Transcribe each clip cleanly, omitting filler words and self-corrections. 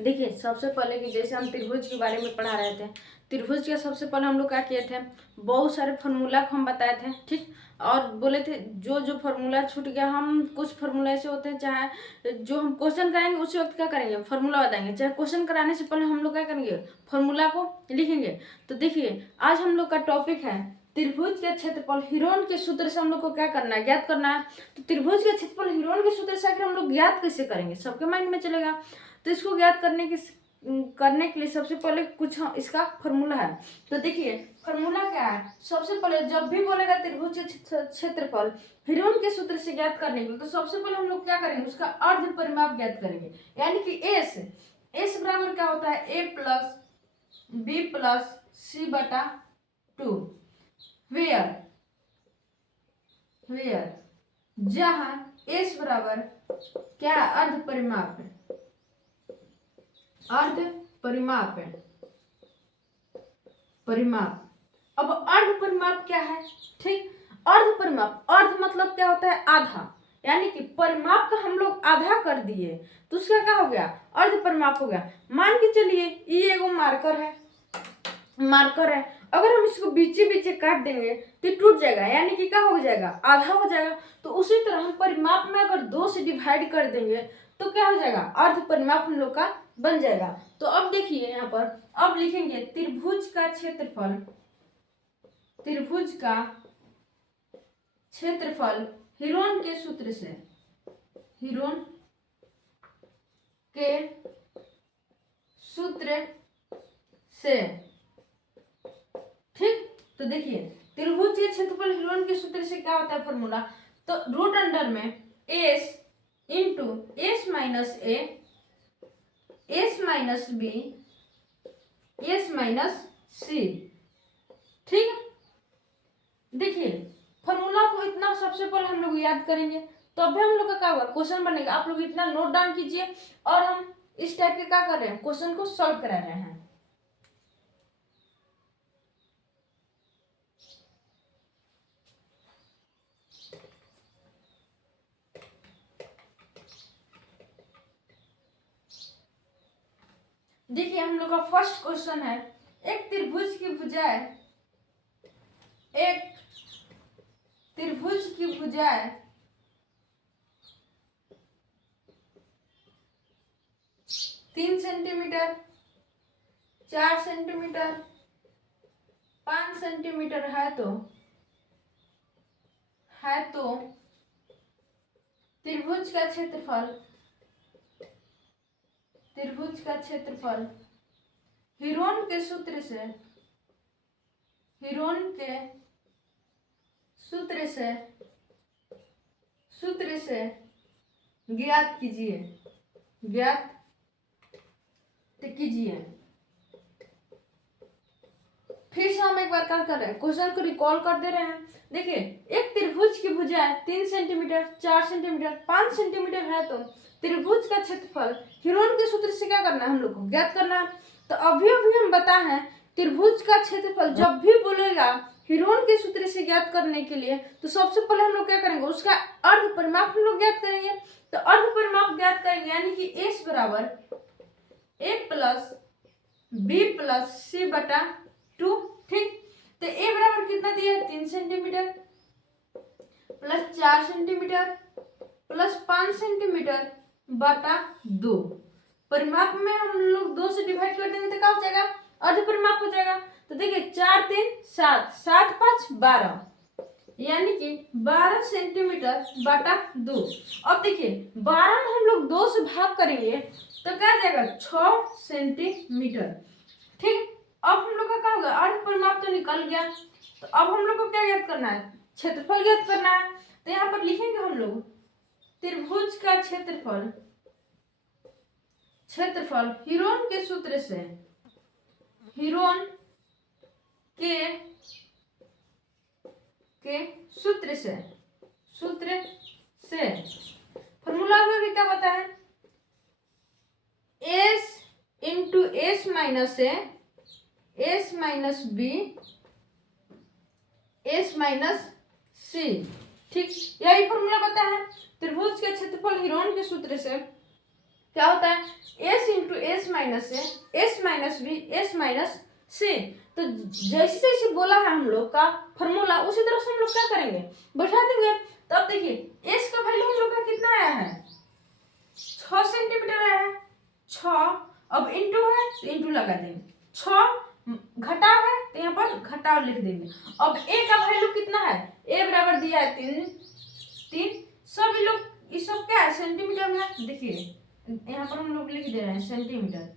देखिए सबसे पहले कि जैसे हम त्रिभुज के बारे में पढ़ा रहे थे, त्रिभुज के सबसे पहले हम लोग क्या किए थे, बहुत सारे फार्मूला को हम बताए थे, ठीक। और बोले थे जो जो फार्मूला छूट गया, हम कुछ फार्मूला ऐसे होते हैं, चाहे जो हम क्वेश्चन कराएंगे उसी वक्त क्या करेंगे, फार्मूला बताएंगे, चाहे क्वेश्चन कराने से पहले हम लोग क्या करेंगे, फार्मूला को लिखेंगे। तो देखिए आज हम लोग का टॉपिक है त्रिभुज के क्षेत्रफल हीरोन के सूत्र से हम लोग को क्या करना है, ज्ञात करना है। तो त्रिभुज के क्षेत्रफल हीरोन के सूत्र से आखिर हम लोग ज्ञात कैसे करेंगे, सबके माइंड में चलेगा। तो इसको ज्ञात करने के लिए सबसे पहले कुछ इसका फॉर्मूला है। तो देखिए फॉर्मूला क्या है, सबसे पहले जब भी बोलेगा त्रिभुज के क्षेत्रफल हीरोन के सूत्र से ज्ञात करने के लिए, तो सबसे पहले हम लोग क्या करेंगे, उसका अर्ध परिमाप ज्ञात करेंगे। यानी कि एस बराबर क्या होता है, ए प्लस बी प्लस सी बटा 2, वेयर जहां एस बराबर क्या, अर्ध परिमाप है, अर्ध परिमाप है, परिमाप। अब अर्ध परिमाप क्या है, ठीक। अर्ध परिमाप, अर्ध मतलब क्या होता है, आधा। यानी कि परिमाप का हम लोग आधा कर दिए तो उसका क्या हो गया, अर्ध परिमाप हो गया। मान के चलिए ये एगो मार्कर है, अगर हम इसको बीचे बीचे काट देंगे तो टूट जाएगा, यानी कि क्या हो जाएगा, आधा हो जाएगा। तो उसी तरह हम परिमाप में अगर 2 से डिवाइड कर देंगे तो क्या हो जाएगा, अर्ध परिमाप हम लोग का बन जाएगा। तो अब देखिए यहाँ पर, अब लिखेंगे त्रिभुज का क्षेत्रफल, त्रिभुज का क्षेत्रफल हीरोन के सूत्र से, हीरोन के सूत्र से, ठीक। तो देखिए त्रिभुज के क्षेत्रफल हीरोन के सूत्र से क्या होता है फॉर्मूला, तो रूट अंडर में S into S minus A, S minus B, S minus C, ठीक। देखिए फॉर्मूला को इतना सबसे पहले हम लोग याद करेंगे, तो अभी हम लोग का क्या होगा, क्वेश्चन बनेगा। आप लोग इतना नोट डाउन कीजिए और हम इस टाइप के क्या कर रहे हैं, क्वेश्चन को सॉल्व करा रहे हैं। देखिए हम लोग का फर्स्ट क्वेश्चन है, एक त्रिभुज की भुजाएं, एक त्रिभुज की भुजाएं 3 सेंटीमीटर, 4 सेंटीमीटर, 5 सेंटीमीटर है तो त्रिभुज का क्षेत्रफल, त्रिभुज का क्षेत्रफल हीरोन के सूत्र से, हीरोन के सूत्र से ज्ञात कीजिए, ज्ञात कीजिए। फिर से हम एक बार क्या कर रहे हैं, क्वेश्चन को रिकॉल कर दे रहे हैं। देखिए एक त्रिभुज की भुजाएं 3 सेंटीमीटर, 4 सेंटीमीटर, 5 सेंटीमीटर है तो त्रिभुज का क्षेत्रफल हीरोन के सूत्र से क्या करना है, हम लोग को ज्ञात करना है। तो अभी हम बता है त्रिभुज का क्षेत्रफल जब भी बोलेगा हीरोन के सूत्र से ज्ञात करने के लिए, तो सबसे पहले हम लोग क्या करेंगे, उसका अर्ध परिमाप हम लोग ज्ञात करेंगे। तो अर्ध परिमाप ज्ञात करेंगे, यानी कि एस बराबर ए प्लस बी प्लस सी बटा 2, ठीक। तो ए बराबर कितना दिया है, 3 centimetre plus 4 centimetre plus 5 centimetre बटा 2। परिमाप में हम लोग 2 से डिवाइड कर देंगे तो क्या हो जाएगा, अर्ध परिमाप हो जाएगा। तो देखिए 4 3 7, 7 5 12, यानी कि 12 सेंटीमीटर बटा 2। अब देखिए 12 में हम लोग 2 से भाग करेंगे तो क्या आ जाएगा, 6 सेंटीमीटर, ठीक। अब हम लोग का क्या होगा, अर्ध परिमाप तो निकल गया। तो अब हम लोग को क्या ज्ञात करना है, क्षेत्रफल ज्ञात करना है। तो यहाँ पर लिखेंगे हम लोग त्रिभुज का क्षेत्रफल, क्षेत्रफल हीरोन के सूत्र से, हीरोन के सूत्र से, फॉर्मूला में भी क्या बता है, S into S minus A, S minus B, S minus C, ठीक। यही फॉर्मूला बता है त्रिभुज के क्षेत्रफल हीरोन के सूत्र से क्या होता है, S into S minus A, S minus B, S minus C. तो जैसे जैसे बोला है हम लोग का फॉर्मूला, उसी तरह से हम लोग क्या करेंगे, बैठा देंगे। तो अब देखिए एस का वैल्यू हम लोग का कितना आया है, 6 सेंटीमीटर आया है, 6। अब इंटू है तो इंटू लगा देंगे, 6 घटाव है तो यहाँ पर घटाव लिख देंगे। अब ए का वैल्यू कितना है, ए बराबर दिया है 3। सब लोग ये सब क्या है, सेंटीमीटर में। देखिए यहाँ पर हम लोग लिख दे रहे हैं centimetre,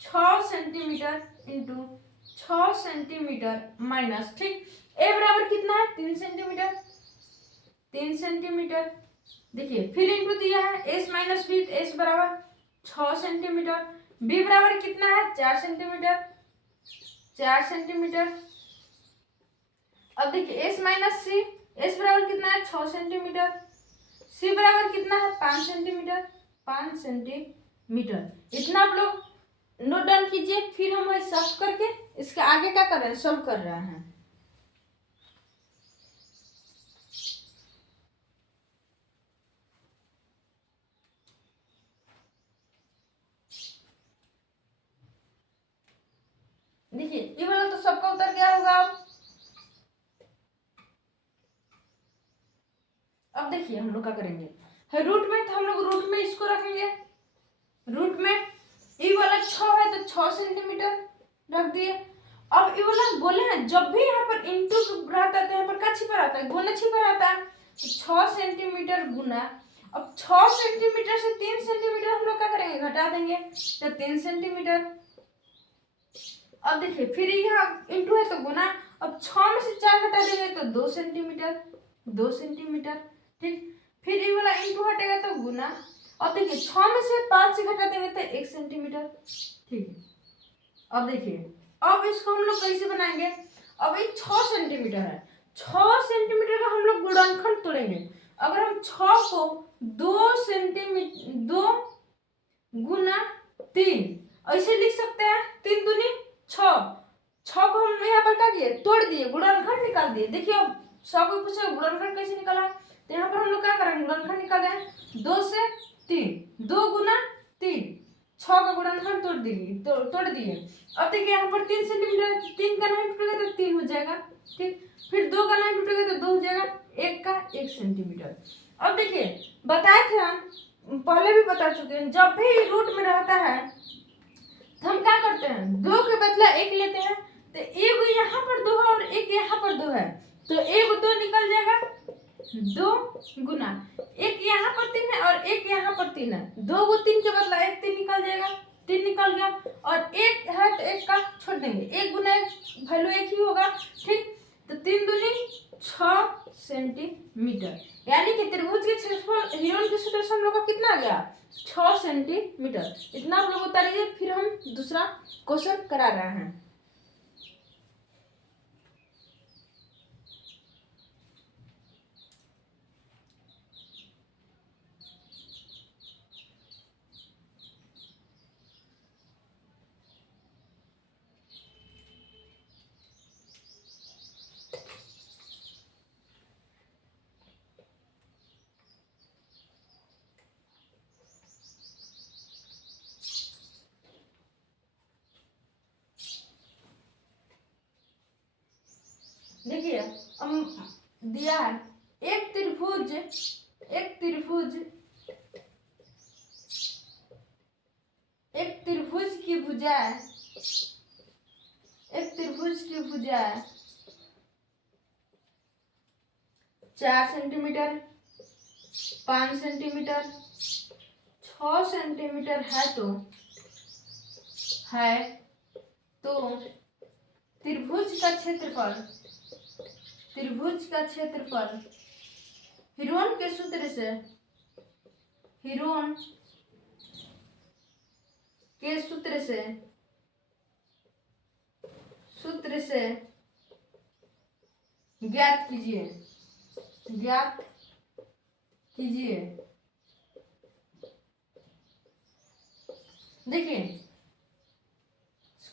6 centimetre into 6 centimetre minus, ठीक, ए बराबर कितना है 3 सेंटीमीटर, 3 सेंटीमीटर। देखिए फिर इंटू दिया है एस माइनस बी, एस बराबर 6 सेंटीमीटर, बी बराबर कितना है 4 सेंटीमीटर, 4 सेंटीमीटर। अब देखिए एस माइनस सी, एस बराबर कितना है 6 सेंटीमीटर, सी बराबर कितना है 5 सेंटीमीटर, 5 सेंटीमीटर। इतना आप लोग नोट डाउन कीजिए, फिर हम सॉल्व करके इसके आगे क्या कर रहे हैं, सॉल्व कर रहे हैं। देखिए ये वाला तो सबका उतर गया होगा। अब देखिए हम लोग क्या करेंगे, है रूट में, तो हम लोग रूट में इसको रखेंगे, रूट में ये वाला 6 है तो 6 सेंटीमीटर रख दिए। अब ये वाला बोले हैं जब भी यहाँ पर इंटू रहता है तो यहाँ पर क्या छिपा रहता है, गुना छिपा रहता है, तो 6 सेंटीमीटर गुना। अब 6 सेंटीमीटर से 3 सेंटीमीटर हम लोग क्या करेंगे, घटा देंगे, तो 3 सेंटीमीटर। अब देखिए फिर यहाँ इंटू है तो गुना, अब 6 में से 4 घटा देंगे तो 2 सेंटीमीटर, 2 सेंटीमीटर, ठीक। फिर ये वाला इंटू हटेगा तो गुना। अब देखिए 6 में से 5 से घटा देंगे तो 1 सेंटीमीटर, ठीक है। अब देखिए अब इसको हम लोग कैसे बनाएंगे, अब ये 6 सेंटीमीटर है, 6 सेंटीमीटर का हम लोग गुणनखंड तोड़ेंगे। अगर हम 6 को 2 सेंटीमीटर, 2 गुना 3 ऐसे लिख सकते हैं, 3 दूनी 6, 6 को हम यहाँ पर क्या किए, तोड़ दिए, गुणनखंड निकाल दिए। देखिए अब 100 को पूछे गुणनखंड कैसे निकाला, तो यहाँ पर हम लोग क्या करेंगे, गुणनखंड निकाल दें, 2 से 3, 2 गुना 3, 6 का गुणनखंड तोड़ दिए। अब देखिए यहाँ पर 3 सेंटीमीटर, 3 का 9 टूटेगा तो 3 हो जाएगा, ठीक। फिर 2 का 9 टूटेगा तो 2 हो जाएगा, 1 का 1 सेंटीमीटर। अब देखिए बताए थे हम, पहले भी बता चुके हैं, जब भी रूट में रहता है तो हम क्या करते हैं, 2 के बदला 1 लेते हैं, तो एक यहाँ पर 2 है और एक यहाँ पर 2 है, तो 1 2 निकल जाएगा, 2 गुना 1 यहाँ पर 3 है और 1 यहाँ पर 3 है, 2 को 3 के बदला 1 3 निकल जाएगा, 3 निकल गया, और 1 है तो 1 का छोड़ देंगे, 1 गुना 1 वैल्यू 1 ही होगा, ठीक। तो 3 दूनी 6 सेंटीमीटर, यानी कि त्रिभुज के क्षेत्रफल हिरोन के सूत्र से हम लोग का कितना आ गया, 6 सेंटीमीटर। इतना आप लोग बता लीजिए, फिर हम दूसरा क्वेश्चन करा रहे हैं। देखिए दिया है एक त्रिभुज, एक त्रिभुज, एक त्रिभुज की भुजाएं, एक त्रिभुज की भुजाएं 4 सेंटीमीटर, 5 सेंटीमीटर, 6 सेंटीमीटर है तो त्रिभुज का क्षेत्रफल, त्रिभुज का क्षेत्रफल हिरोन के सूत्र से, हिरोन के सूत्र से ज्ञात कीजिए, ज्ञात कीजिए। देखिए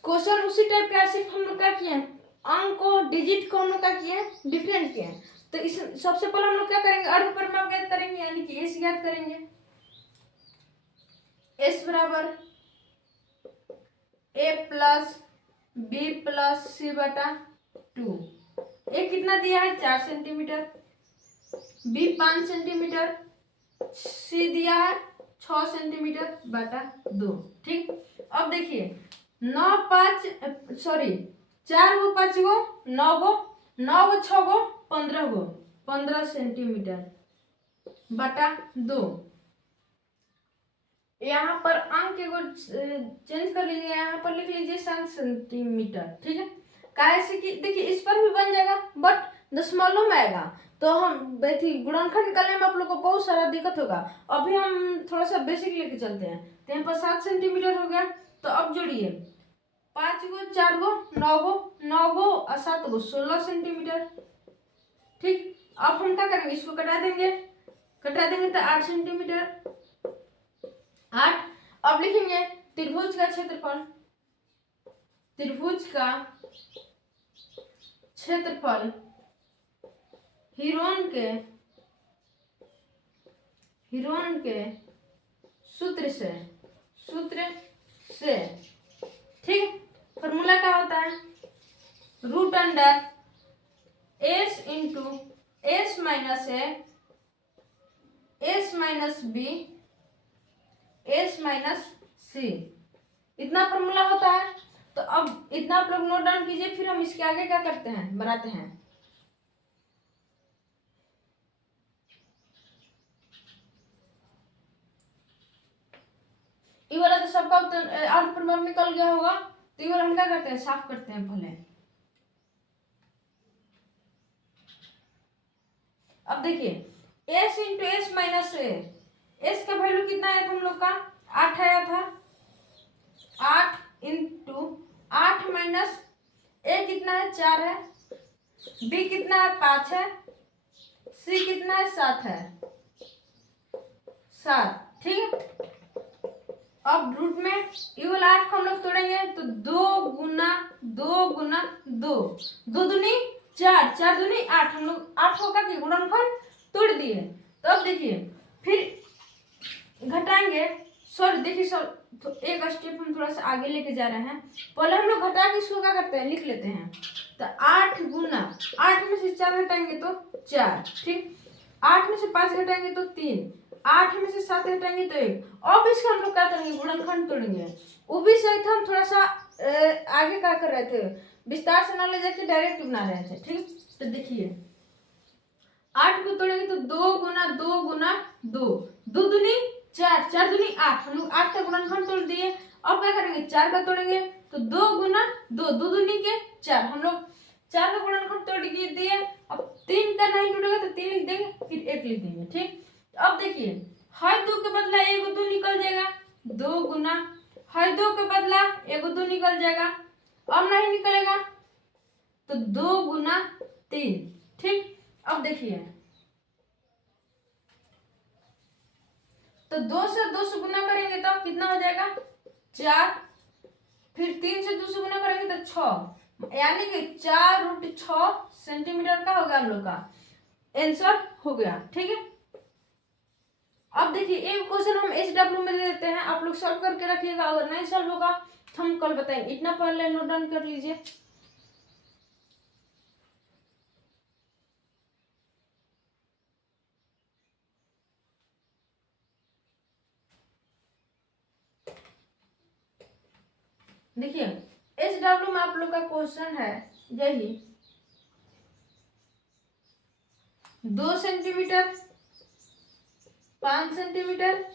क्वेश्चन उसी टाइप का, सिर्फ हम लोग क्या किए, अंक को, डिजिट को हम लोग क्या किए, डिफरेंट किए। तो इस सबसे पहले हम लोग क्या करेंगे, अर्धपरिमाप ज्ञात करेंगे, यानी कि एस ज्ञात करेंगे। एस बराबर ए प्लस बी प्लस सी बटा 2। ए कितना दिया है 4 सेंटीमीटर, बी 5 सेंटीमीटर, सी दिया है 6 सेंटीमीटर बटा 2। ठीक, अब देखिए 4 गो 5 गो 9 गो 9 गो 6 गो 15 गो 15 सेंटीमीटर बटा 2। यहाँ पर अंक को चेंज कर लीजिए, यहाँ पर लिख लीजिए 7 सेंटीमीटर। ठीक है, कैसे कि देखिए इस पर भी बन जाएगा बट दशमलव में आएगा तो हम गुणनखंड निकालने में आप लोग को बहुत सारा दिक्कत होगा। अभी हम थोड़ा सा बेसिक लेके चलते हैं। तो यहाँ पर 7 सेंटीमीटर हो गया, तो अब जोड़िए 5 गो 4 गो 9 गो और 7 गो 16 सेंटीमीटर। ठीक, अब हम क्या करेंगे, इसको कटा देंगे तो 8 सेंटीमीटर 8। अब लिखेंगे त्रिभुज का क्षेत्रफल, हिरोन के सूत्र से ठीक, फॉर्मूला क्या होता है, root under S into S minus A S minus B S minus C, इतना फॉर्मूला होता है। तो अब इतना आप लोग नोट डाउन कीजिए, फिर हम इसके आगे क्या करते हैं, बनाते हैं। ये वाला तो सबका अर्थ प्रमाण निकल गया होगा, तो ये वाला हम क्या करते हैं, साफ करते हैं पहले। अब देखिए S into S minus A, S का वैल्यू कितना है हम लोग का 8 आया था, 8 इंटू 8 माइनस ए कितना है 4 है, बी कितना है 5 है, सी कितना है 7 है 7। ठीक है, अब रूट में ये वाला 8 को हम लोग तोड़ेंगे तो 2 गुना 2 दूनी 4 4 दूनी 8, हम लोग 8 होगा कि गुणनखंड तोड़ दिए। तो अब देखिए फिर घटाएंगे, देखिए तो एक स्टेप हम थोड़ा सा आगे लेके जा रहे हैं। पहले हम लोग घटा के इसको क्या करते हैं, लिख लेते हैं। तो 8 गुना 8 में से 4 घटाएंगे तो 4, ठीक, 8 में से 5 घटाएंगे तो 3, 8 में से 7 घटाएंगे तो 1। अब इसका हम लोग क्या करेंगे, गुणनखंड तोड़ेंगे। वो भी सही था, हम थोड़ा सा आगे क्या कर रहे थे, विस्तार से ना ले जाके डायरेक्ट बना रहे थे। ठीक, तो देखिए 8 को तोड़ेंगे तो 2 गुना 2 दूनी 4 4 दूनी 8, हम लोग 8 का गुणनखंड तोड़ दिए। अब क्या करेंगे, 4 का तोड़ेंगे तो 2 गुना 2 दूनी के 4, हम लोग 4 का गुणनखंड तोड़ दिए। अब 3 का नहीं टूटेगा तो 3 लिख देंगे, फिर 1 लिख देंगे। ठीक, अब देखिए हर 2 के बदला 1 2 निकल जाएगा, 2 गुना हर 2 के बदला 1 2 निकल जाएगा। अब नहीं निकलेगा तो 2 गुना 3। ठीक, अब देखिए तो 2 से 2 से गुना करेंगे तो कितना हो जाएगा 4, फिर 3 से 2 से गुना करेंगे तो 6, यानी कि 4√6 सेंटीमीटर का हो गया, हम लोग का आंसर हो गया। ठीक है, अब देखिए एक क्वेश्चन हम SW में दे देते हैं, आप लोग सॉल्व करके रखिएगा, अगर नहीं सॉल्व होगा तो हम कल बताएंगे। इतना पहले नोट डाउन कर लीजिए। देखिए SW में आप लोग का क्वेश्चन है यही 2 सेंटीमीटर 5 सेंटीमीटर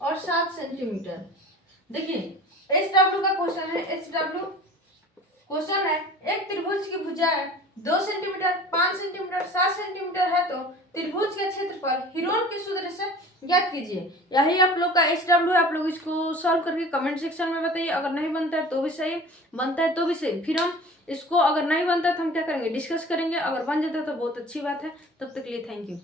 और 7 सेंटीमीटर। देखिए SW का क्वेश्चन है, SW क्वेश्चन है एक त्रिभुज की भुजाएं 2 सेंटीमीटर 5 सेंटीमीटर 7 सेंटीमीटर है तो त्रिभुज का क्षेत्रफल हिरोन के सूत्र से ज्ञात कीजिए। यही आप लोग का SW है, आप लोग इसको सॉल्व करके कमेंट सेक्शन में बताइए। अगर नहीं बनता है तो भी सही, बनता है तो भी सही। फिर हम इसको अगर नहीं बनता है तो हम क्या करेंगे, डिस्कस करेंगे। अगर बन जाता है तो बहुत अच्छी बात है। तब तक के लिए थैंक यू।